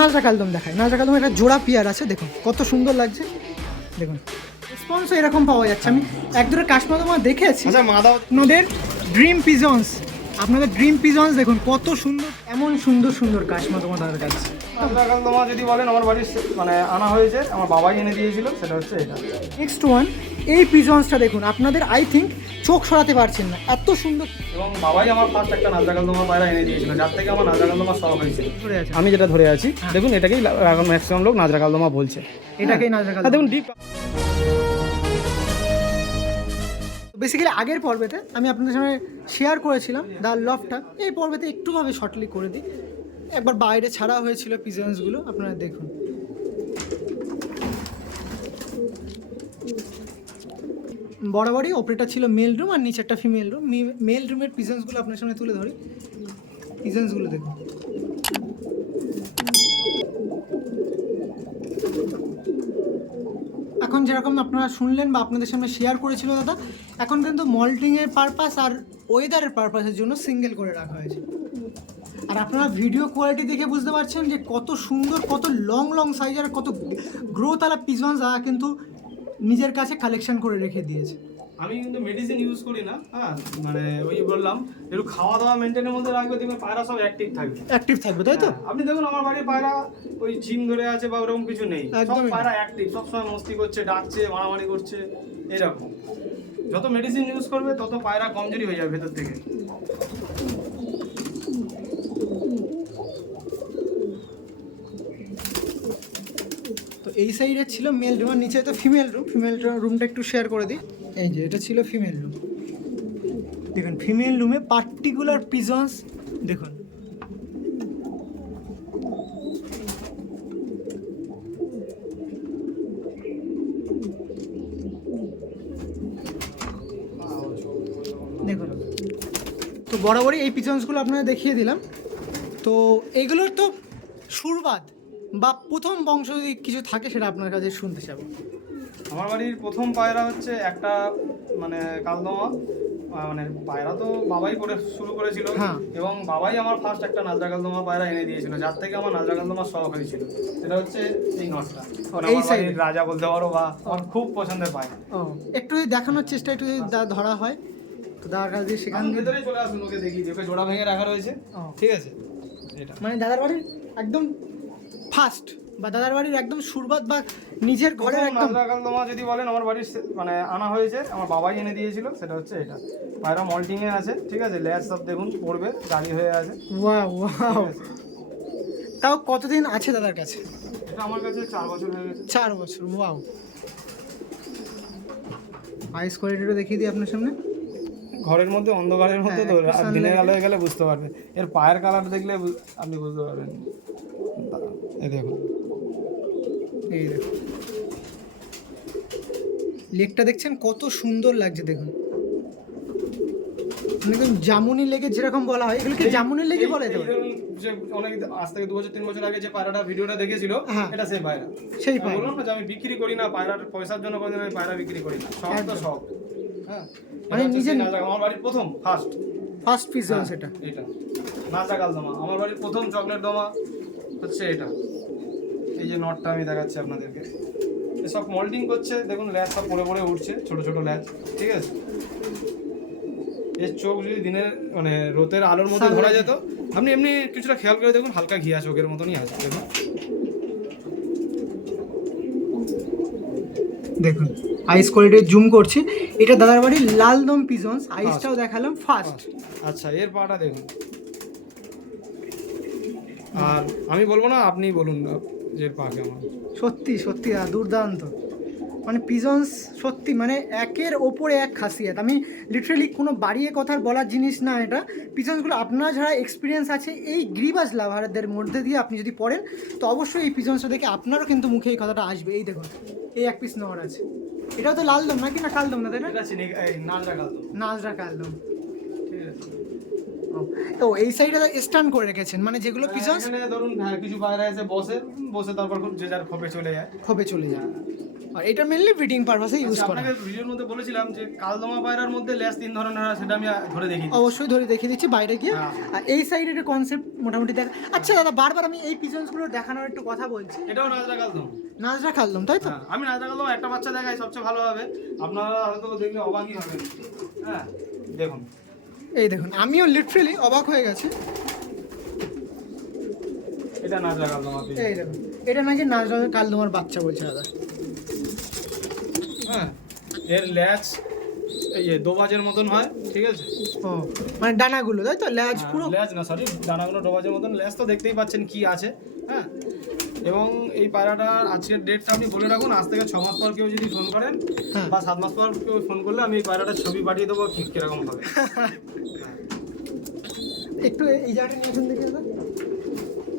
নাজরা কালদম দেখায়। নাজরা কালদম একটা জোড়া পিয়ার আছে দেখুন কত সুন্দর লাগছে। দেখুন রেসপন্সও এরকম পাওয়া যাচ্ছে। আমি এক দুটো তোমার দেখেছি। আচ্ছা আপনাদের ড্রিম পিজনস আপনাদের ড্রিম পিজনস দেখুন কত সুন্দর এমন সুন্দর সুন্দর কাশ্মাদমা তাদের কাছে। তোমার যদি বলেন আমার বাড়ির মানে আনা হয়েছে আমার বাবাই এনে দিয়েছিল সেটা হচ্ছে এটা। নেক্সট ওয়ান এই পিজন্সটা দেখুন আপনাদের আই থিঙ্ক চোখ সরাতে পারছেন না এত সুন্দর। এবং বাবাই আমার ফার্স্ট একটা নাজরাকাল তোমার পায়রা এনে দিয়েছিল যার থেকে আমার নাজরাকাল তোমার শখ হয়েছিল আমি যেটা ধরে আছি দেখুন এটাকেই ম্যাক্সিমাম লোক নাজরাকাল তোমা বলছে। এটাকেই নাজরা দেখুন ডিপ বেসিক্যালি আগের পর্বেতে আমি আপনাদের সঙ্গে শেয়ার করেছিলাম দ্য লফটা এই পর্বেতে একটুভাবে শর্টলি করে দিই। একবার বাইরে ছাড়া হয়েছিল পিজন্সগুলো আপনারা দেখুন। বরাবরই ওপরেটা ছিল মেল রুম আর নিচে একটা ফিমেল রুম মেল রুমের পিজন্সগুলো আপনার সামনে তুলে ধরি। পিজন্সগুলো দেখুন। এখন যেরকম আপনারা শুনলেন বা আপনাদের সামনে শেয়ার করেছিল দাদা, এখন কিন্তু মল্টিংয়ের পারপাস আর ওয়েদারের পারপাসের জন্য সিঙ্গেল করে রাখা হয়েছে। আপনারা ভিডিও কোয়ালিটি দেখে বুঝতে পারছেন যে কত সুন্দর কত লং লং সাইজের কত গ্রোথ আলা পিজনস দাদা কিন্তু নিজের কাছে কালেকশন করে রেখে দিয়েছে। আমি কিন্তু মেডিসিন ইউজ করি না হ্যাঁ মানে ওই বললাম একটু খাওয়া দাওয়া মেনটেনের মধ্যে রাখবে দেখবে পায়রা সব অ্যাক্টিভ থাকবে। অ্যাক্টিভ থাকবে তাই তো? হ্যাঁ, আপনি দেখুন আমার বাড়ির পায়রা ওই জিম ধরে আছে বা ওরকম কিছু নেই সব পায়রা অ্যাক্টিভ সবসময় মস্তি করছে ডাকছে মারামারি করছে এরকম। যত মেডিসিন ইউজ করবে তত পায়রা কমজোরি হয়ে যাবে ভেতর থেকে। এই সাইডে ছিল মেল রুম আর নিচে তো ফিমেল রুম ফিমেল রুমটা একটু শেয়ার করে দিই। এই যে, এটা ছিল ফিমেল রুম দেখুন ফিমেল রুমে পার্টিকুলার পিজন্স দেখুন। দেখুন। তো বরাবরই এই পিজন্সগুলো আপনারা দেখিয়ে দিলাম। তো এইগুলোর তো সুরবাদ বা প্রথম বংশ যদি কিছু থাকে সেটা আপনার কাছে শুনতে চাবো। আমার বাড়ির প্রথম পায়রা হচ্ছে একটা মানে কালদমা। মানে পায়রা তো বাবাই করে শুরু করেছিল। হ্যাঁ। এবং বাবাই আমার ফার্স্ট একটা নাজরা কালদমা পায়রা এনে দিয়েছিল যার থেকে আমার নাজরা কালদমার শখ হয়েছিল। সেটা হচ্ছে এই নটটা। মানে এই বাড়ির রাজা বলতে পারো বা আমার খুব পছন্দের পায়রা। একটু দেখানোর চেষ্টা একটু ধরা হয় তো দাদার কাছে সেখান ভেতরে চলে আসুন ওকে দেখি ওকে জোড়া ভেঙে রাখা রয়েছে। ঠিক আছে? এটা। মানে দাদার বাড়ির একদম ফার্স্ট বা দাদার বাড়ির একদম সুরবাদ বা নিজের ঘরের একদম কালদমা যদি বলেন আমার বাড়ির মানে আনা হয়েছে আমার বাবাই এনে দিয়েছিল সেটা হচ্ছে এটা। পায়রা মল্টিং এ আছে ঠিক আছে? ল্যাস সব দেখুন পড়বে জারি হয়ে আছে। Wow wow? তাও কতদিন আছে দাদার কাছে? এটা আমার কাছে চার বছর হয়ে গেছে। চার বছর ওয়াও। আইস কোয়ালিটিটা দেখিয়ে দিই আপনার সামনে। ঘরের মধ্যে অন্ধকারের মধ্যে হ্যাঁ, দিনের আলোয় গেলে বুঝতে পারবে। এর পায়ের কালার দেখলে আপনি বুঝতে পারবেন। এই দেখুন এই দেখুন লেকটা দেখছেন? কত সুন্দর লাগছে দেখুন। একদম জামুনি লেগে যেরকম বলা হয় এগুলোকে জামুনি লেগে বলা ধরুন যে অনেক আজ থেকে দু বছর তিন বছর আগে যে পায়রাটা ভিডিওটা দেখেছিল হ্যাঁ। এটা সেই পায়রা। সেই পায়রা। বললাম না যে আমি বিক্রি করি না পায়রার পয়সার জন্য কোনোদিন আমি পায়রা বিক্রি করি না। সব তো। সব হ্যাঁ। মানে নিজের- আমার বাড়ির প্রথম ফার্স্ট ফার্স্ট পিস সেটা। এটা। নাজরা কাল দমা। আমার বাড়ির প্রথম চকলেট দমা। হচ্ছে এটা। এই যে নটটা আমি দেখাচ্ছি আপনাদেরকে। এসব মল্টিং করছে দেখুন ল্যাচ সব পড়ে পড়ে উঠছে ছোট ছোট ল্যাচ ঠিক আছে? এর চোখ যদি দিনের মানে রোদের আলোর মধ্যে ধরা যেত আপনি এমনি কিছুটা খেয়াল করে দেখুন হালকা ঘিয়া চোখের মতনই আছে দেখুন। দেখুন আইস কোয়ালিটি জুম করছি। এটা দাদার বাড়ি লালদম পিজন্স আইসটাও দেখালাম ফার্স্ট আচ্ছা এর পাটা দেখুন। আর আমি বলব না আপনি বলুন যে এর পা কেমন সত্যি সত্যি দাদা দুর্দান্ত। মানে পিজন্স সত্যি মানে একের ওপরে এক খাসিয়াত। আমি লিটারালি কোনো বাড়িয়ে কথার বলার জিনিস না এটা। পিজন্সগুলো আপনার যারা এক্সপিরিয়েন্স আছে এই গ্রিবাস লাভারদের মধ্যে দিয়ে আপনি যদি পড়েন তো অবশ্যই এই পিজন্সটা দেখে আপনারও কিন্তু মুখে এই কথাটা আসবে। এই দেখুন এই এক পিস নেওয়ার আছে। এটাও তো লালদম নাকি না কালদম না তাই না? নাজরা কাল তো নাজরা কালদম ও এই সাইডে স্টান করে রেখেছেন মানে যেগুলো পিজন্স এখানে ধরুন হ্যাঁ, কিছু বাইরে এসে বসে বসে তারপর যে যার খোপে চলে যায়। খোপে চলে যায়। আর এটা মেনলি ব্রিডিং পারপাসে ইউজ করা। আপনাকে ভিডিওর মধ্যে বলেছিলাম যে কালদমা পায়রার মধ্যে ল্যাস তিন ধরনের হয় সেটা আমি ধরে দেখি অবশ্যই ধরে দেখিয়ে দিচ্ছি বাইরে গিয়ে। হ্যাঁ। আর এই সাইডের কনসেপ্ট মোটামুটি দেখ আচ্ছা দাদা বারবার আমি এই পিজন্সগুলো দেখানোর একটু কথা বলছি। এটাও নাজরা কালদম। নাচটা খাললাম তাই তো? হ্যাঁ আমি নাজরা কালদম একটা বাচ্চা দেখাই সবচেয়ে ভালো হবে। আপনারা হয়তো দেখলে অবাকই হবেন। হ্যাঁ দেখুন। এই দেখুন আমিও লিটারেলি অবাক হয়ে গেছি। এটা আপনি এই দেখুন এটা নাকি নাচটা কাল তোমার বাচ্চা বলছে দাদা। হ্যাঁ এর ল্যাচ এই যে দোবাজের মতন হয় ঠিক আছে? ও মানে ডানাগুলো তাই তো? ল্যাজ হ্যাঁ, পুরো ল্যাজ না সরি ডানাগুলো ডোবাজের মতন। ল্যাজ তো দেখতেই পাচ্ছেন কি আছে হ্যাঁ? এবং এই পায়রাটা আজকের ডেটটা আপনি বলে রাখুন আজ থেকে ছ মাস পর কেউ যদি ফোন করেন হ্যাঁ। বা সাত মাস পর কেউ ফোন করলে আমি এই পায়রাটার ছবি পাঠিয়ে দেবো ঠিক কীরকম হবে। একটু এই জায়গাটা নিয়ে আসুন দেখি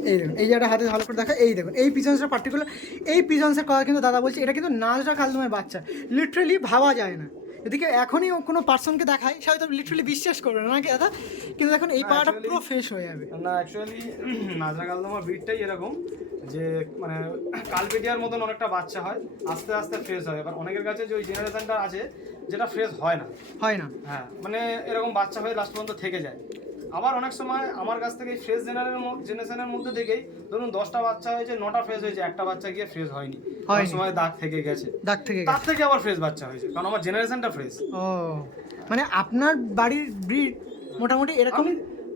এই দেখুন এই জায়গাটা হাতে ভালো করে দেখা এই দেখুন এই পিজন্সটা পার্টিকুলার এই পিজন্সের কথা কিন্তু দাদা বলছে এটা কিন্তু নাচটা কালদমের বাচ্চা লিটারেলি ভাবা যায় না। যদি কেউ এখনই কোনো পার্সনকে দেখায় সে হয়তো লিটারেলি বিশ্বাস করবে না নাকি দাদা? কিন্তু দেখুন এই পাড়াটা পুরো ফ্রেশ হয়ে যাবে। না অ্যাকচুয়ালি নাজরা কালদমা ব্রিডটাই এরকম। যে মানে কালপেটিয়ার মতন অনেকটা বাচ্চা হয় আস্তে আস্তে ফ্রেশ হয়। এবার অনেকের কাছে যে ওই জেনারেশনটা আছে যেটা ফ্রেশ হয় না। হয় না। হ্যাঁ মানে এরকম বাচ্চা হয়ে লাস্ট পর্যন্ত থেকে যায়। আবার অনেক সময় আমার কাছ থেকে ফ্রেশ জেনারেশনের জেনারেশনের মধ্যে থেকেই ধরুন দশটা বাচ্চা হয়েছে নটা ফ্রেশ হয়েছে একটা বাচ্চা গিয়ে ফ্রেশ হয়নি। সময় দাগ থেকে গেছে। দাগ থেকে তার থেকে আবার ফ্রেশ বাচ্চা হয়েছে কারণ আমার জেনারেশনটা ফ্রেশ ও মানে আপনার বাড়ির ব্রিড মোটামুটি এরকম? আপনি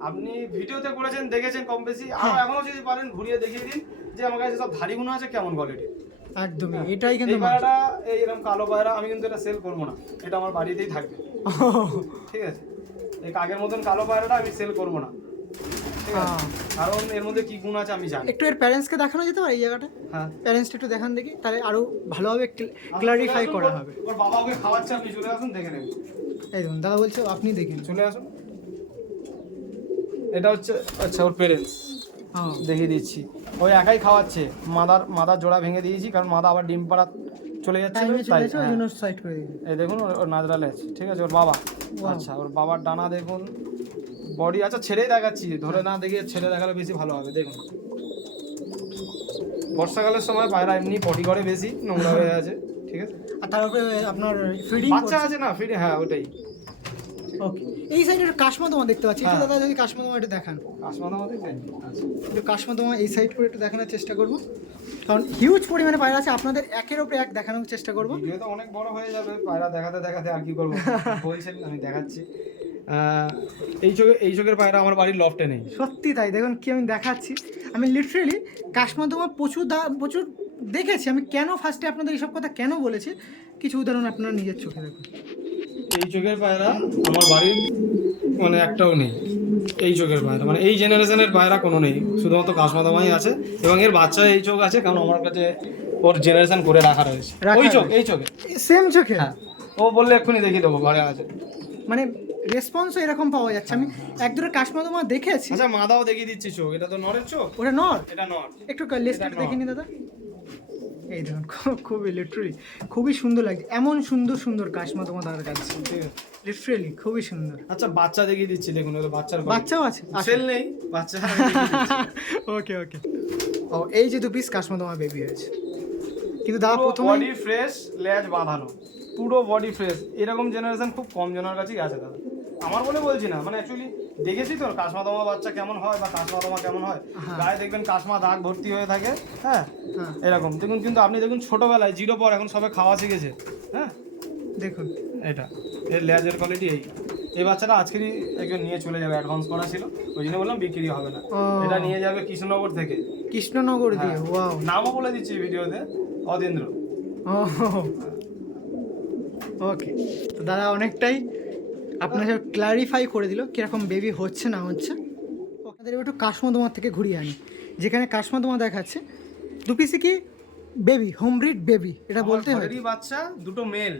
আপনি ভিডিওতে করেছেন দেখেছেন কম বেশি। আর এখনও যদি পারেন ঘুরিয়ে দেখিয়ে দিন। যে আমার কাছে সব ধারি গুণ আছে কেমন কোয়ালিটি একদমই এটাই কিন্তু এই পায়রাটা এই এরকম কালো পায়রা আমি কিন্তু এটা সেল করব না। এটা আমার বাড়িতেই থাকবে। ঠিক আছে? এই কাগের মতন কালো পায়রাটা আমি সেল করব না। ঠিক আছে? আহ। কারণ এর মধ্যে কি গুণ আছে আমি জানি। একটু এর প্যারেন্টসকে দেখানো যেতে পারে এই জায়গাটা? হ্যাঁ। প্যারেন্টসটা একটু দেখান দেখি তাহলে আরও ভালোভাবে ক্লারিফাই করা হবে। ওর বাবা ওকে খাওয়াচ্ছে আপনি চলে আসুন দেখে নেবেন। এই দেখুন দাদা বলছে আপনি দেখেন। চলে আসুন। এটা হচ্ছে আচ্ছা ওর পেরেন্টস হ্যাঁ। দেখিয়ে দিচ্ছি। ওই একাই খাওয়াচ্ছে। মাদার মাদার জোড়া ভেঙে দিয়েছি কারণ মাদা আবার ডিম পাড়া চলে যাচ্ছে তাই হ্যাঁ। সাইড করে এই দেখুন ওর- ওর নাজরা লেজ ঠিক আছে ওর বাবা। আচ্ছা ওর বাবার ডানা দেখুন বডি আচ্ছা ছেড়েই দেখাচ্ছি ধরে না দেখে ছেড়ে দেখালে বেশি ভালো হবে দেখুন। বর্ষাকালের সময় পায়রা এমনি পটি করে বেশি নোংরা হয়ে আছে ঠিক আছে। আর তার উপরে আপনার ফিডিং বাচ্চা আছে না ফিরে হ্যাঁ ওটাই। ওকে এই সাইডে একটু কাশমাদমা দেখতে পাচ্ছি। একটু হ্যাঁ। দাদা যদি কাশমাদমা একটু দেখান। আসমানা মধ্যে আচ্ছা। একটু কাশমাদমা এই সাইড করে একটু দেখানোর চেষ্টা করব। কারণ হিউজ পরিমাণে পায়রা আছে। আপনাদের একের ওপরে এক দেখানোর চেষ্টা করব। ভিডিও তো অনেক বড় হয়ে যাবে। পায়রা দেখাতে দেখাতে আর কি করব? বলছেন আমি দেখাচ্ছি। এই চোখে এই চোখের পায়রা আমার বাড়ির লফটে নেই। সত্যি তাই। দেখুন কি আমি দেখাচ্ছি। আমি লিটারেলি কাশমাদমা প্রচুর দা প্রচুর দেখেছি। আমি কেন ফার্স্টে আপনাদের এইসব কথা কেন বলেছি? কিছু উদাহরণ আপনারা নিজের চোখে দেখুন। এই চোখের পায়রা আমার বাড়ির মানে একটাও নেই। এই চোখের পায়রা মানে এই জেনারেশনের পায়রা কোনো নেই। শুধুমাত্র কাশমাদামাই আছে এবং এর বাচ্চা এই চোখ আছে কারণ আমার কাছে ওর জেনারেশন করে রাখা রয়েছে। ওই চোখ এই চোখে। সেম চোখে? হ্যাঁ। ও বললে এক্ষুনি দেখিয়ে দেবো ঘরে আছে। মানে রেসপন্সও এরকম পাওয়া যাচ্ছে। আমি এক দুটো কাশমাদমা দেখেছি। আচ্ছা মাদাও দেখিয়ে দিচ্ছি চোখ। এটা তো নরের চোখ? ওটা নর? এটা নর। একটু লেসটা এটা দেখে নি দাদা। এই দেখুন খুব- খুবই লিটারেলি খুবই সুন্দর লাগছে। এমন সুন্দর সুন্দর কাশমা তোমার দাদার কাছে। লিটারেলি খুবই সুন্দর। আচ্ছা বাচ্চা দেখিয়ে দিচ্ছি দেখুন বাচ্চার বাচ্চাও আছে সেল নেই বাচ্চা ওকে ওকে ও এই যে দু পিস কাশমা তোমার বেবি হয়েছে কিন্তু দাদা প্রথমে বডি ফ্রেশ লেজ বাঁধানো। পুরো বডি ফ্রেশ এরকম জেনারেশন খুব কম জনের কাছেই আছে দাদা। আমার বলে বলছি না। মানে অ্যাকচুয়ালি দেখেছি তো কাশমা দমা বাচ্চা কেমন হয় বা কাশমা দমা কেমন হয়। হ্যাঁ। গায়ে দেখবেন কাশমা দাগ ভর্তি হয়ে থাকে হ্যাঁ? হ্যাঁ। এরকম। দেখুন কিন্তু আপনি দেখুন ছোটবেলায় জিরো পর এখন সবে খাওয়া শিখেছে হ্যাঁ? দেখুন। এটা। এর লেজের কোয়ালিটি এই। এই বাচ্চাটা আজকেরই একজন নিয়ে চলে যাবে অ্যাডভান্স করা ছিল। ওই জন্য বললাম বিক্রি হবে না। এটা নিয়ে যাবে কৃষ্ণনগর থেকে। কৃষ্ণনগর দিয়ে হ্যাঁ। ওয়াও। নামও বলে দিচ্ছি ভিডিওতে অদিন্দ্র। ওকে। তো দাদা অনেকটাই আপনার সাথে ক্লারিফাই করে দিল কীরকম বেবি হচ্ছে না হচ্ছে। আপনাদের একটু একটু তোমার থেকে ঘুরিয়ে আনি। যেখানে কাশমাদমা দেখাচ্ছে দু পিসে কি বেবি হোমব্রিড বেবি এটা বলতে হয়? বাচ্চা দুটো মেল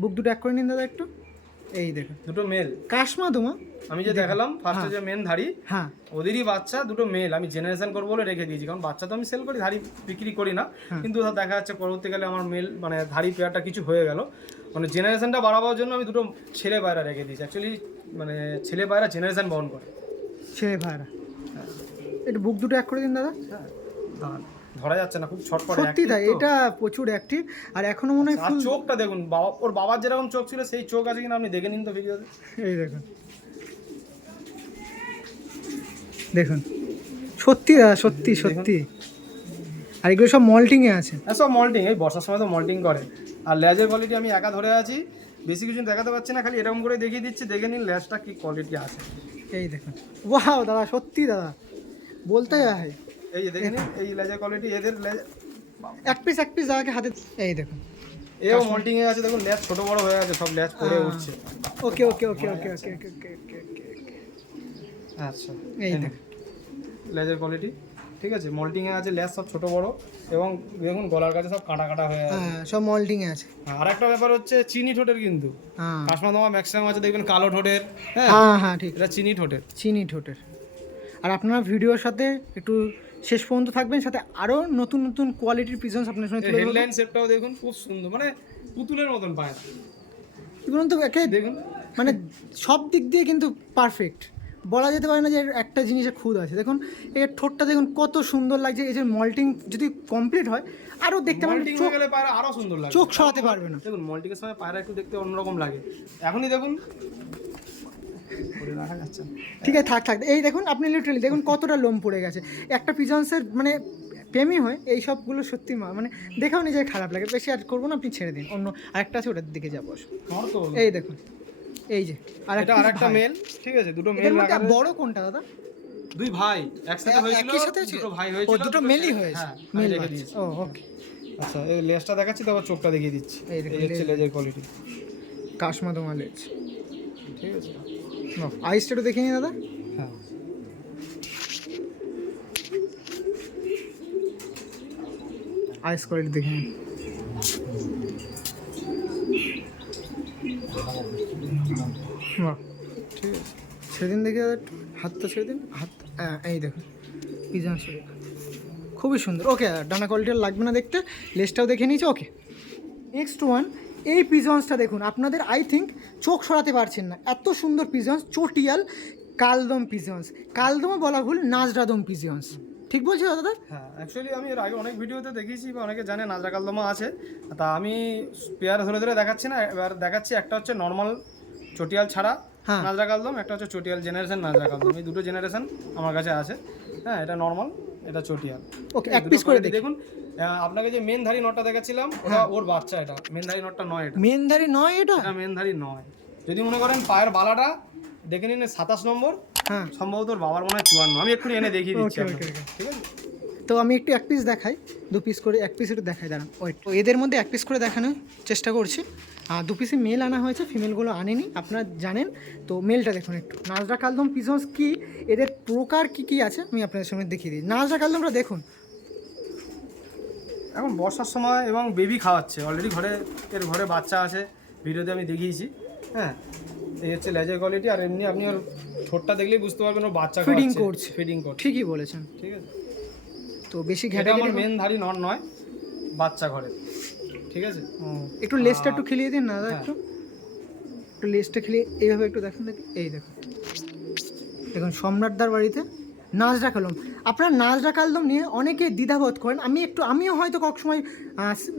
বুক দুটো এক করে নিন দাদা একটু। এই দেখুন দুটো মেল কাশমাদমা আমি যে দেখালাম ফার্স্টে যে মেন ধাড়ি হ্যাঁ। ওদেরই বাচ্চা দুটো মেল আমি জেনারেশন করব বলে রেখে দিয়েছি কারণ বাচ্চা তো আমি সেল করি ধাড়ি বিক্রি করি না। হ্যাঁ। কিন্তু দেখা যাচ্ছে পরবর্তীকালে আমার মেল মানে ধাড়ি পেয়ারটা কিছু হয়ে গেল। মানে জেনারেশনটা বাড়াবার জন্য আমি দুটো ছেলে বাইরা রেখে দিয়েছি। অ্যাকচুয়ালি মানে ছেলে পায়রা জেনারেশন বহন করে। ছেলে ভাইরা একটু বুক দুটো এক করে দিন দাদা। হ্যাঁ। ধরা যাচ্ছে না খুব ছটপটে সত্যি তাই এটা প্রচুর অ্যাক্টিভ আর এখনও মনে হয় আর চোখটা দেখুন বাবা ওর বাবার যেরকম চোখ ছিল সেই চোখ আছে কিনা আপনি দেখে নিন তো ভিডিওতে। এই দেখুন। দেখুন। সত্যি দাদা সত্যি সত্যি। আর এগুলো সব মল্টিংয়ে আছে। হ্যাঁ সব মল্টিং এই বর্ষার সময় তো মল্টিং করে। আর ল্যাজের কোয়ালিটি আমি একা ধরে আছি বেশি কিছু দেখাতে পারছি না খালি এরকম করে দেখিয়ে দিচ্ছি দেখে নিন ল্যাজটা কি কোয়ালিটি আছে। এই দেখুন। ওয়াও দাদা সত্যি দাদা। বলতে হয়। এই যে দেখে নিন এই ল্যাজের কোয়ালিটি এদের এক পিস এক পিস দাদাকে হাতে এই দেখুন। এও মল্টিং এ আছে দেখুন ল্যাজ ছোট বড় হয়ে গেছে সব ল্যাজ পড়ে উঠছে। ওকে ওকে ওকে ওকে ওকে ওকে ওকে আচ্ছা এই দেখুন। লেজের কোয়ালিটি ঠিক আছে? মল্টিং এ আছে লেজ সব ছোট বড় এবং দেখুন গলার কাছে সব কাটা কাটা হয়ে আছে। হ্যাঁ সব মল্টিংয়ে আছে। আর একটা ব্যাপার হচ্ছে চিনি ঠোঁটের কিন্তু। হ্যাঁ। কাশমা দমা ম্যাক্সিমাম আছে দেখবেন কালো ঠোঁটের হ্যাঁ? হ্যাঁ হ্যাঁ ঠিক। এটা চিনি ঠোঁটের। চিনি ঠোঁটের। আর আপনারা ভিডিওর সাথে একটু শেষ পর্যন্ত থাকবেন সাথে আরও নতুন নতুন কোয়ালিটির পিজনস আপনার সঙ্গে তুলে ধরবো। হেডলাইন শেপটাও দেখুন খুব সুন্দর মানে পুতুলের মতন পায় না। এগুলো তো একে দেখুন। মানে সব দিক দিয়ে কিন্তু পারফেক্ট বলা যেতে পারে না যে একটা জিনিসে খুদ আছে। দেখুন এর ঠোঁটটা দেখুন কত সুন্দর লাগছে এই যে মল্টিং যদি কমপ্লিট হয় আরও দেখতে পারেন চোখ গেলে পায়রা আরও সুন্দর লাগে চোখ সরাতে পারবে না। দেখুন মল্টিং এর সময় পায়রা একটু দেখতে অন্যরকম লাগে। এখনই দেখুন যাচ্ছে ঠিক আছে থাক থাক। এই দেখুন আপনি লিটারালি দেখুন কতটা লোম পড়ে গেছে। একটা পিজন্সের মানে প্রেমী হয় এই সবগুলো সত্যি মা- মানে দেখাও নিজের খারাপ লাগে। বেশি আর করব না আপনি ছেড়ে দিন। অন্য আরেকটা আছে ওটার দিকে যাব। তো এই দেখুন এই যে আর এটা আরেকটা মেল ঠিক আছে দুটো মেল বড় কোনটা দাদা? দুই ভাই একসাথে হয়েছিল একই সাথে? দুটো ভাই হয়েছিল দুটো মেলই হয়েছে হ্যাঁ মেল ও ওকে আচ্ছা এই লেজটা দেখাচ্ছি তারপর চোখটা দেখিয়ে দিচ্ছি। এই এই হচ্ছে লেজের কোয়ালিটি কাশমা দোমা লেজ। ঠিক আছে। আইসটা একটু দেখে নিই দাদা। হ্যাঁ। আইস কোয়ালিটি দেখে নিন। বাহ। ঠিক আছে। সেদিন দেখে একটু। হাতটা ছেড়ে দিন। হাত হ্যাঁ, এই দেখুন পিজন ছেড়ে খুবই সুন্দর। ওকে ডানা কোয়ালিটির লাগবে না দেখতে। লেসটাও দেখে নিয়েছি ওকে। নেক্সট ওয়ান এই পিজন্সটা দেখুন আপনাদের আই থিঙ্ক চোখ সরাতে পারছেন না। এত সুন্দর পিজন্স চটিয়াল কালদম পিজন্স। কালদমও বলা ভুল নাজরাদম পিজন্স। ঠিক বলছি দাদা? হ্যাঁ অ্যাকচুয়ালি আমি এর আগে অনেক ভিডিওতে দেখিয়েছি বা অনেকে জানে নাজরা কালদমা আছে। তা আমি পেয়ার ধরে ধরে দেখাচ্ছি না এবার দেখাচ্ছি একটা হচ্ছে নর্মাল চটিয়াল ছাড়া হ্যাঁ। নাজরা কালদম একটা হচ্ছে চটিয়াল জেনারেশন নাজরা কালদম। এই দুটো জেনারেশন আমার কাছে আছে। হ্যাঁ এটা নর্মাল এটা চটিয়াল। ওকে এক পিস করে দেখুন আপনাকে যে মেন ধারি নটটা দেখাচ্ছিলাম ওটা ওর বাচ্চা এটা। মেন ধারি নটটা নয় এটা। মেনধারি নয় এটা? এটা মেন ধারি নয়। যদি মনে করেন পায়ের বালাটা দেখে নিন সাতাশ নম্বর। হ্যাঁ। সম্ভবত ওর বাবার মনে হয় চুয়ান্ন। আমি এক্ষুনি এনে দেখিয়ে দিচ্ছি। ঠিক আছে? তো আমি একটু এক পিস দেখাই দু পিস করে এক পিস একটু দেখাই দাঁড়ান। ওয়েট তো এদের মধ্যে এক পিস করে দেখানোর চেষ্টা করছি। আর দু পিসে মেল আনা হয়েছে ফিমেলগুলো আনেনি আপনারা জানেন। তো মেলটা দেখুন একটু। নাজরা কালদম পিজন্স কি? এদের প্রকার কি কি আছে? আমি আপনাদের সামনে দেখিয়ে দিই। নাজরা কালদমটা দেখুন। এখন বর্ষার সময় এবং বেবি খাওয়াচ্ছে। অলরেডি ঘরে এর ঘরে বাচ্চা আছে ভিডিওতে আমি দেখিয়েছি হ্যাঁ? এই হচ্ছে লেজের কোয়ালিটি আর এমনি আপনি ওর ঠোঁটটা দেখলেই বুঝতে পারবেন ও বাচ্চা ফিডিং করছে। ফিডিং করছে। ঠিকই বলেছেন। ঠিক আছে? তো বেশি ঘেটে আমার মেন ধারি নর নয় বাচ্চা ঘরে। ঠিক আছে? একটু লেসটা একটু খেলিয়ে দিন না দাদা হ্যাঁ। একটু। একটু লেসটা খেলিয়ে এইভাবে একটু দেখেন দেখি এই দেখুন। দেখুন সম্রাটদার বাড়িতে নাজরা কালম আপনারা নাজরা কালদম নিয়ে অনেকে দ্বিধাবোধ করেন। আমি একটু আমিও হয়তো কক সময়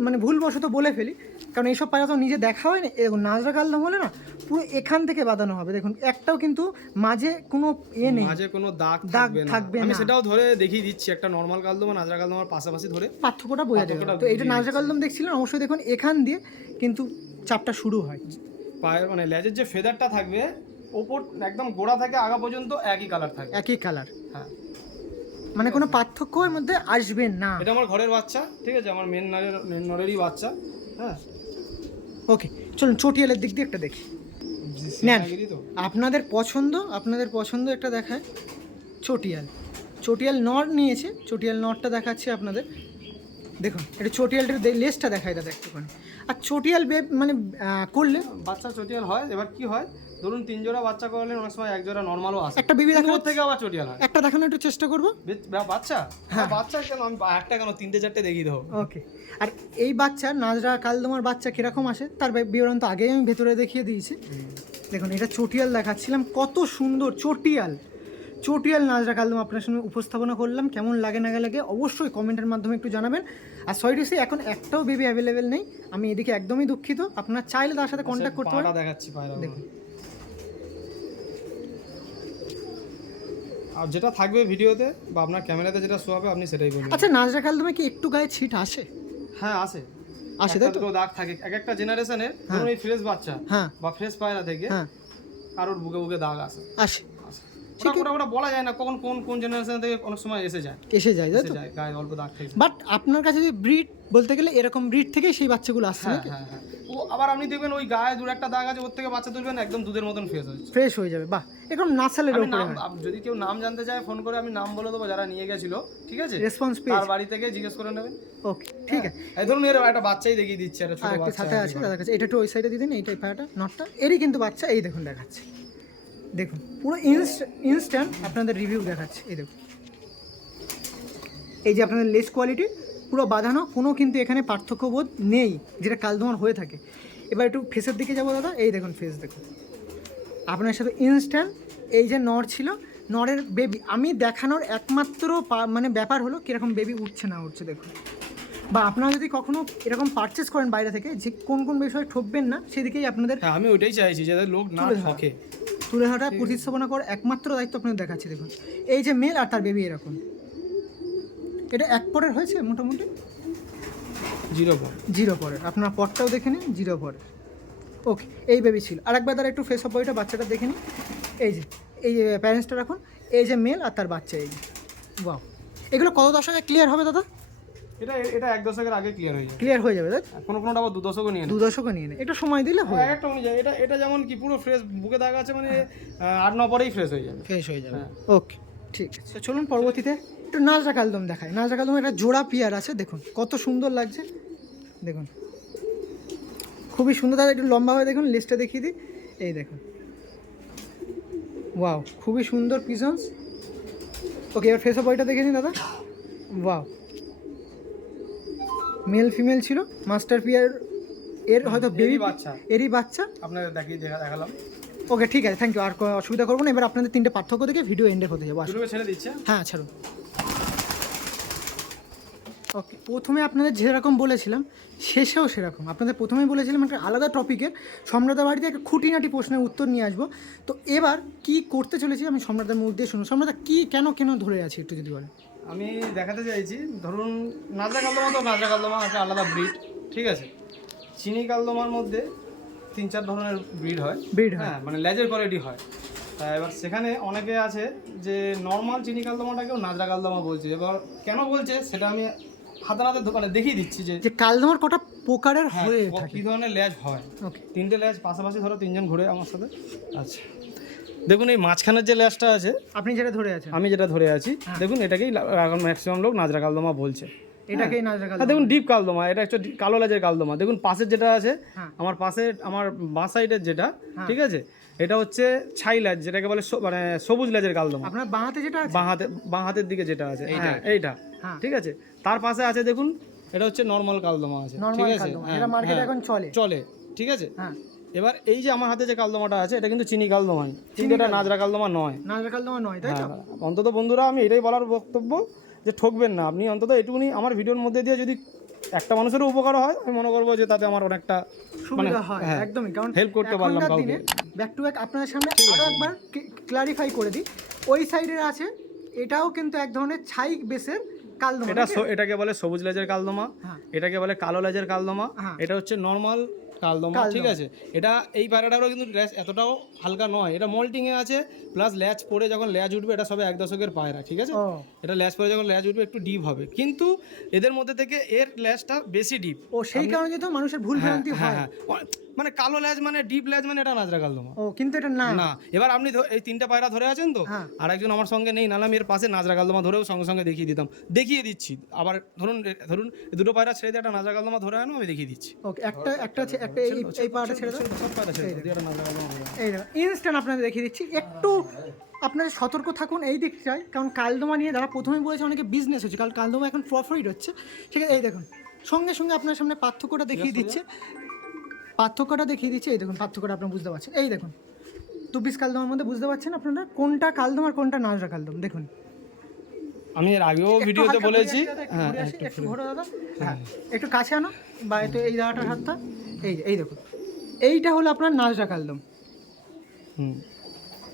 মানে ভুলবশত বলে ফেলি। কারণ এইসব পায়রা তো নিজে দেখা হয় না এরকম নাজরা কালদম হলে না পুরো এখান থেকে বাঁধানো হবে। দেখুন একটাও কিন্তু মাঝে কোনো এ নেই। মাঝে কোনো দাগ দাগ থাকবে না। আমি সেটাও ধরে দেখিয়ে দিচ্ছি। একটা নর্মাল কালদমা নাজরা কালদমার পাশাপাশি ধরে পার্থক্যটা বোঝা যাবে তো এইটা নাজরা কালদম দেখছিলেন অবশ্যই দেখুন এখান দিয়ে কিন্তু চাপটা শুরু হয়। পায়ের মানে লেজের যে ফেদারটা থাকবে ওপর একদম গোড়া থেকে আগা পর্যন্ত একই কালার থাকবে একই কালার হ্যাঁ। মানে কোনো পার্থক্য এর মধ্যে আসবে না। এটা আমার ঘরের বাচ্চা ঠিক আছে? আমার মেন নরের মেন নরেরই বাচ্চা হ্যাঁ? ওকে চলুন চটিয়ালের দিক দিয়ে একটা দেখি। নেন। আপনাদের পছন্দ আপনাদের পছন্দ একটা দেখায়। চটিয়াল। চটিয়াল নট নিয়েছে চটিয়াল নটটা দেখাচ্ছি আপনাদের। দেখুন এটা চটিয়ালটার দে- লেজটা দেখায় দাদা একটুখানি। আর চটিয়াল বেব মানে করলে? বাচ্চা চটিয়াল হয় এবার কি হয়? ধরুন তিন জোড়া বাচ্চা করলে অনেক সময় এক জোড়া নর্মালও আসে। একটা বেবি কিন্তু দেখানো থেকে আবার চটিয়াল হয়। একটা দেখানোর একটু চেষ্টা করব? বাচ্চা? হ্যাঁ। বাচ্চা কেন? আমি একটা কেন? তিনটে চারটে দেখিয়ে দেবো। ওকে। আর এই বাচ্চা নাজরা কালদমার বাচ্চা কীরকম আসে? তার বিবরণ তো আগেই আমি ভেতরে দেখিয়ে দিয়েছি। দেখুন এটা চটিয়াল দেখাচ্ছিলাম। কত সুন্দর চটিয়াল। চটিয়াল নাজরা কালদম আপনার সামনে উপস্থাপনা করলাম কেমন লাগে না লাগে অবশ্যই কমেন্টের মাধ্যমে একটু জানাবেন। আর সরি এখন একটাও বেবি অ্যাভেলেবেল নেই। আমি এদিকে একদমই দুঃখিত। আপনারা চাইলে তার সাথে কন্ট্যাক্ট করতে পারেন। দেখাচ্ছি দেখুন। আর যেটা থাকবে ভিডিওতে বা আপনার ক্যামেরাতে যেটা শো হবে আপনি সেটাই বলবেন আচ্ছা নাজরা কালদমে কি একটু গায়ে ছিট আসে? হ্যাঁ আসে। আসে তাই তো? দাগ থাকে। এক একটা জেনারেশনের ধরুন এই ফ্রেশ বাচ্চা হ্যাঁ। বা ফ্রেশ পায়রা থেকে হ্যাঁ। কারোর বুকে বুকে দাগ আসে। আসে। আসে। ওটা ওটা বলা যায় না কখন কোন কোন জেনারেশন থেকে অনেক সময় এসে যায়। এসে যায় তাই তো? গায়ে অল্প দাগ থেকে। বাট আপনার কাছে যে ব্রিড বলতে গেলে এরকম ব্রিড থেকেই সেই বাচ্চাগুলো আসছে হ্যাঁ নাকি? হ্যাঁ হ্যাঁ। ও আবার আপনি দেখবেন ওই গায়ে দু একটা দাগ আছে ওর থেকে বাচ্চা তুলবেন একদম দুধের মতন ফ্রেশ হচ্ছে ফ্রেশ হয়ে যাবে বাহ। এরকম নাসালের নাম যদি কেউ নাম জানতে চায় ফোন করে আমি নাম বলে দেবো যারা নিয়ে গেছিল ঠিক আছে? রেসপন্স তার বাড়ি থেকে জিজ্ঞেস করে নেবেন। ওকে ঠিক আছে। এই ধরুন এর একটা বাচ্চাই দেখিয়ে দিচ্ছে একটা ছোট আর বাচ্চা সাথে আছে দাদার কাছে। এটা একটু ওই সাইডে দিদিন এইটাই পায়াটা নটটা এরই কিন্তু বাচ্চা এই দেখুন দেখাচ্ছে। দেখুন পুরো ইনস্ট্যান্ট আপনাদের রিভিউ দেখাচ্ছে এই দেখুন। এই যে আপনাদের লেস কোয়ালিটি পুরো বাঁধানো কোনো কিন্তু এখানে পার্থক্য বোধ নেই যেটা কালদমার হয়ে থাকে। এবার একটু ফেসের দিকে যাব দাদা। এই দেখুন ফেস দেখুন। আপনার সাথে ইনস্ট্যান্ট এই যে নর ছিল নরের বেবি আমি দেখানোর একমাত্র মানে ব্যাপার হলো কীরকম বেবি উঠছে না উঠছে দেখুন। বা আপনারা যদি কখনো এরকম পারচেস করেন বাইরে থেকে যে কোন কোন বিষয়ে ঠকবেন না সেদিকেই আপনাদের হ্যাঁ আমি ওইটাই চাইছি যাতে লোক না ঠকে। তুলে ধরাটা প্রতিস্থাপনা করার একমাত্র দায়িত্ব আপনাদের দেখাচ্ছি দেখুন। এই যে মেল আর তার বেবি এরকম। এটা এক পরের হয়েছে মোটামুটি? জিরো পয়েন্ট জিরো পরের। আপনার পরটাও দেখে নিন জিরো পরের। ওকে এই বেবি ছিল। আর একবার তারা একটু ফেস অফ বইটা বাচ্চাটা দেখে নিন। এই যে এই যে প্যারেন্টসটা রাখুন। এই যে মেল আর তার বাচ্চা এই যে। বাহ এগুলো কত দশকে ক্লিয়ার হবে দাদা? এটা এটা এক দশকের আগে ক্লিয়ার হয়ে যাবে। ক্লিয়ার হয়ে যাবে তাই কোনো কোনোটা আবার দু দশকও নিয়ে দু দশকও নিয়ে নেয় একটু সময় দিলে হয়ে এক একটা অনুযায়ী এটা এটা যেমন কি পুরো ফ্রেশ বুকে দাগ আছে মানে আট ন পরেই ফ্রেশ হয়ে যাবে। ফ্রেশ হয়ে যাবে। হ্যাঁ। ওকে ঠিক। আছে চলুন পরবর্তীতে একটু নাজরা কালদম দেখায় নাজরা কালদম একটা জোড়া পিয়ার আছে দেখুন কত সুন্দর লাগছে। দেখুন। খুবই সুন্দর দাদা একটু লম্বা হয়ে দেখুন লিস্টটা দেখিয়ে দিই। এই দেখুন। ওয়াও খুবই সুন্দর পিজন্স ওকে এবার ফেস অফ বয়টা দেখে নিন দাদা। ওয়াও মেল ফিমেল ছিল। মাস্টার পিয়ার এর হয়তো বেবি বাচ্চা। এরই বাচ্চা। আপনাদের দেখিয়ে দেখা দেখালাম। ওকে ঠিক আছে থ্যাংক ইউ আর অসুবিধা করব না। এবার আপনাদের তিনটে পার্থক্য দেখে ভিডিও এন্ডে হতে যাব। ছেড়ে দিচ্ছে। হ্যাঁ ছাড়ুন। ওকে প্রথমে আপনাদের যেরকম বলেছিলাম শেষেও সেরকম। আপনাদের প্রথমেই বলেছিলাম একটা আলাদা টপিকের সম্রাটের বাড়িতে একটা খুঁটিনাটি প্রশ্নের উত্তর নিয়ে আসব। তো এবার কি করতে চলেছি আমি সম্রাটের মুখ দিয়ে শুনুন সম্রাট কী কেন কেন ধরে আছি একটু যদি বলেন। আমি দেখাতে চাইছি ধরুন নাজরা কালদমা তো নাজরা কালদমা একটা আলাদা ব্রিড ঠিক আছে? চিনি কালদমার মধ্যে তিন চার ধরনের ব্রিড হয়। ব্রিড হ্যাঁ। মানে লেজের কোয়ালিটি হয়। তা এবার সেখানে অনেকে আছে যে নর্মাল চিনি কালদমাটাকেও নাজরা কালদমা বলছে। এবার কেন বলছে সেটা আমি হাতে নাতে দোকানে দেখিয়ে দিচ্ছি যে যে কালদমার কটা প্রকারের হ্যাঁ, হয়ে ক- ধরনের লেজ হয়? ওকে তিনটে লেজ পাশাপাশি ধরো তিনজন ঘুরে আমার সাথে আচ্ছা দেখুন এই মাঝখানের যে লেজটা আছে আপনি যেটা ধরে আছেন। আমি যেটা ধরে আছি হ্যাঁ। দেখুন এটাকেই ম্যাক্সিমাম লোক নাজরা কালদমা বলছে। এটাকেই নাজরা আর কালদম। দেখুন ডিপ কালদমা এটা একটা কালো লেজের কালদমা। দেখুন পাশের যেটা আছে হ্যাঁ। আমার পাশে আমার বাঁ সাইডের যেটা হ্যাঁ। ঠিক আছে? এটা হচ্ছে ছাই লেজ যেটাকে বলে মানে সবুজ লেজের কালদমা। আপনার বাঁ হাতে যেটা আছে? বাঁ হাতে বাঁ হাতের দিকে যেটা আছে হ্যাঁ এইটা হ্যাঁ। ঠিক আছে? তার পাশে আছে দেখুন এটা হচ্ছে নর্মাল কালদমা আছে ঠিক আছে? হ্যাঁ, এটা মার্কেটে হ্যাঁ। এখন চলে। চলে ঠিক আছে? হ্যাঁ। এবার এই যে আমার হাতে যে কালদমাটা আছে এটা কিন্তু চিনি কালদমাই। কিন্তু এটা নাজরা কালদমা নয়। নাজরা কালদমা নয় তাই তো? হ্যাঁ, অন্তত বন্ধুরা আমি এটাই বলার বক্তব্য যে ঠকবেন না। আপনি অন্তত এটুকুনি আমার ভিডিওর মধ্যে দিয়ে যদি একটা মানুষেরও উপকার হয় আমি মনে করব যে তাতে আমার অনেকটা সুবিধা হয় হ্যাঁ, একদমই। কারণ help করতে পারলাম কাউকে। ব্যাক টু ব্যাক আপনাদের সামনে আরও একবার ক্লারিফাই করে দিই। ওই সাইডের আছে এটাও কিন্তু এক ধরনের ছাই বেসের কালদমা এটা এটাকে বলে সবুজ লেজের কালদমা হ্যাঁ। এটাকে বলে কালো লেজের কালদমা। এটা হচ্ছে নর্মাল কালদমা। ঠিক আছে? এটা এই পায়রাটারও কিন্তু ল্যাজ এতটাও হালকা নয়। এটা মল্টিংয়ে আছে প্লাস ল্যাজ পরে যখন ল্যাজ উঠবে এটা সবে এক দশকের পায়রা ঠিক আছে? এটা ল্যাজ পরে যখন ল্যাজ উঠবে একটু ডিপ হবে। কিন্তু এদের মধ্যে থেকে এর ল্যাজটা বেশি ডিপ ও সেই কারণে তো মানুষের ভুল ভ্রান্তি হ্যাঁ হয়। হ্যাঁ। মানে কালো ল্যাজ মানে ডিপ ল্যাজ মানে এটা নাজরা কালদমা। ও কিন্তু এটা না। না। এবার আপনি এই তিনটা পায়রা ধরে আছেন তো হ্যাঁ। আর একজন আমার সঙ্গে নেই নাহলে আমি এর পাশে নাজরা কালদমা ধরেও সঙ্গে সঙ্গে দেখিয়ে দিতাম। দেখিয়ে দিচ্ছি। আবার ধরুন ধরুন দুটো পায়রা ছেড়ে দিয়ে একটা নাজরা কালদমা ধরে আনো আমি দেখিয়ে দিচ্ছি। ওকে একটা একটা একটা এই এই পাটা ছেড়ে দাও। সব পায়রা ছেড়ে। এই দেখো ইনস্ট্যান্ট আপনাদের দেখিয়ে দিচ্ছি। একটু আপনারা সতর্ক থাকুন এই দিকটায় কারণ কালদমা নিয়ে যারা প্রথমে বলেছে অনেকে বিজনেস হচ্ছে কারণ কালদমা এখন প্রফিট হচ্ছে। ঠিক আছে এই দেখুন সঙ্গে সঙ্গে আপনার সামনে পার্থক্যটা দেখিয়ে দিচ্ছে। পার্থক্যটা দেখিয়ে দিচ্ছে এই দেখুন পার্থক্যটা আপনারা বুঝতে পারছেন। এই দেখুন পিস কালদমের মধ্যে বুঝতে পারছেন আপনারা কোনটা কালদম আর কোনটা নাজরা কালদম দেখুন। আমি এর আগেও একটু ভিডিওতে বলেছি। হ্যাঁ ঘোরো দাদা। হ্যাঁ। একটু কাছে আনো বা এই দাদাটার হাতটা। এই এই দেখুন। এইটা হলো আপনার নাজরা কালদম। হুম।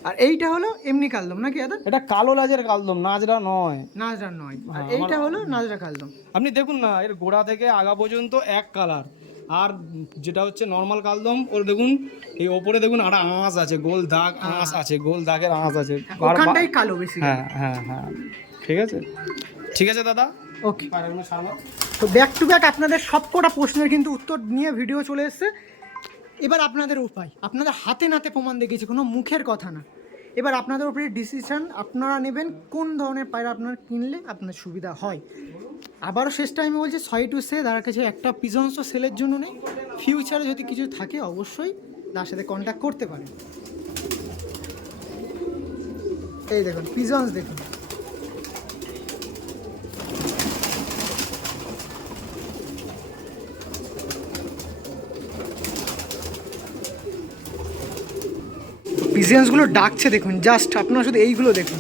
আর এইটা হলো এমনি কালদম নাকি দাদা এটা কালো লাজের কালদম নাজরা নয়। নাজরা নয়। আর হ্যাঁ, এইটা হলো নাজরা কালদম। আপনি দেখুন না এর গোড়া থেকে আগা পর্যন্ত এক কালার। আর যেটা হচ্ছে নর্মাল কালদম ওর দেখুন এই ওপরে দেখুন একটা আঁশ আছে গোল দাগ আঁশ আছে গোল দাগের আঁশ আছে। ওখানটাই কালো বেশি। হ্যাঁ হ্যাঁ হ্যাঁ। ঠিক আছে? ঠিক আছে দাদা? ওকে তো ব্যাক টু ব্যাক আপনাদের সবকটা প্রশ্নের কিন্তু উত্তর নিয়ে ভিডিও চলে এসেছে। এবার আপনাদের উপায়। আপনাদের হাতে নাতে প্রমাণ দেখিয়েছে কোনো মুখের কথা না। এবার আপনাদের উপরে ডিসিশন আপনারা নেবেন কোন ধরনের পায়রা আপনারা কিনলে আপনার সুবিধা হয়। আবারও শেষ টাইমে বলছি সরি টু সে তার কাছে একটা পিজনসও সেলের জন্য নেই ফিউচারে যদি কিছু থাকে অবশ্যই তার সাথে কন্ট্যাক্ট করতে পারেন। এই দেখুন পিজনস দেখুন। পিজিয়ান্সগুলো ডাকছে, দেখুন জাস্ট আপনারা শুধু এইগুলো দেখুন।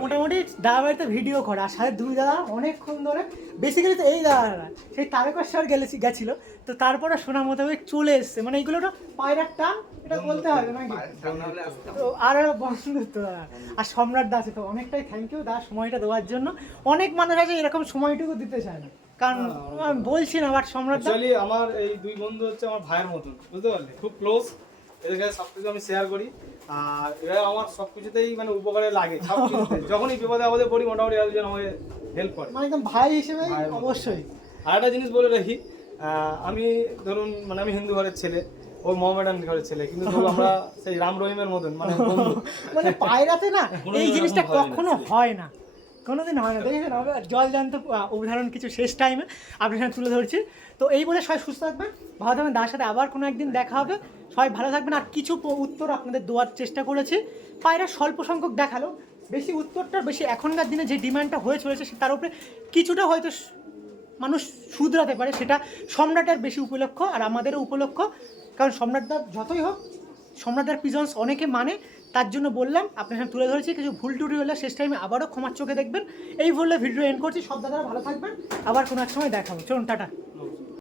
মোটামুটি দাদা বাড়িতে ভিডিও করা। আর সাথে দুই দাদা অনেকক্ষণ ধরে বেসিক্যালি তো এই দাদারা সেই তারকেশ্বর গেলেছি গেছিল তো তারপরে শোনা মোতাবেক চলে এসছে। মানে এইগুলো তো পায়রার টান এটা বলতে হবে নাকি? তো আর বন্ধুত্ব আর সম্রাট দাস তো অনেকটাই থ্যাংক ইউ দাদা সময়টা দেওয়ার জন্য। অনেক মানুষ আছে এরকম সময়টুকু দিতে চায় না। কারণ আমি বলছি না বাট সম্রাট দা আমার এই দুই বন্ধু হচ্ছে আমার ভাইয়ের মতন বুঝতে পারলে? খুব ক্লোজ এদের কাছে সব কিছু আমি শেয়ার করি। আর এরা আমার সব কিছুতেই মানে উপকারে লাগে যখনই বিপদে আপদে পড়ি মোটামুটি আমাকে হেল্প করে। মানে একদম ভাই হিসেবে অবশ্যই। আর একটা জিনিস বলে রাখি আহ, আমি ধরুন মানে আমি হিন্দু ঘরের ছেলে ও মোহামেডান ঘরের ছেলে কিন্তু আমরা সেই রাম রহিমের মতন মানে মানে পায়রাতে না এই জিনিসটা। কখনো হয় না। কোনোদিন হয় না। দেখেছেন আমি জল জানতো উদাহরণ কিছু শেষ টাইমে আপনার সাথে তুলে ধরছি। তো এই বলে সবাই সুস্থ থাকবেন, ভালো থাকবেন, তার সাথে আবার কোনো একদিন দেখা হবে। সবাই ভালো থাকবেন। আর কিছু উত্তর আপনাদের দেওয়ার চেষ্টা করেছি। পায়রা স্বল্প সংখ্যক দেখাল। বেশি উত্তরটা, বেশি এখনকার দিনে যে ডিমান্ডটা হয়ে চলেছে, সে- তার উপরে কিছুটা হয়তো মানুষ শুধরাতে পারে। সেটা সম্রাটের বেশি উপলক্ষ আর আমাদেরও উপলক্ষ। কারণ সম্রাটদার যতই হোক সম্রাটদার পিজন্স অনেকে মানে তার জন্য বললাম, আপনার তুলে ধরেছি, কিছু ভুল টুটি হলে শেষ টাইমে আবারও ক্ষমার চোখে দেখবেন। এই বললে ভিডিও এন্ড করছি, সব দাদারা ভালো থাকবেন। আবার কোনো এক সময় দেখাবো। চলুন, টাটা।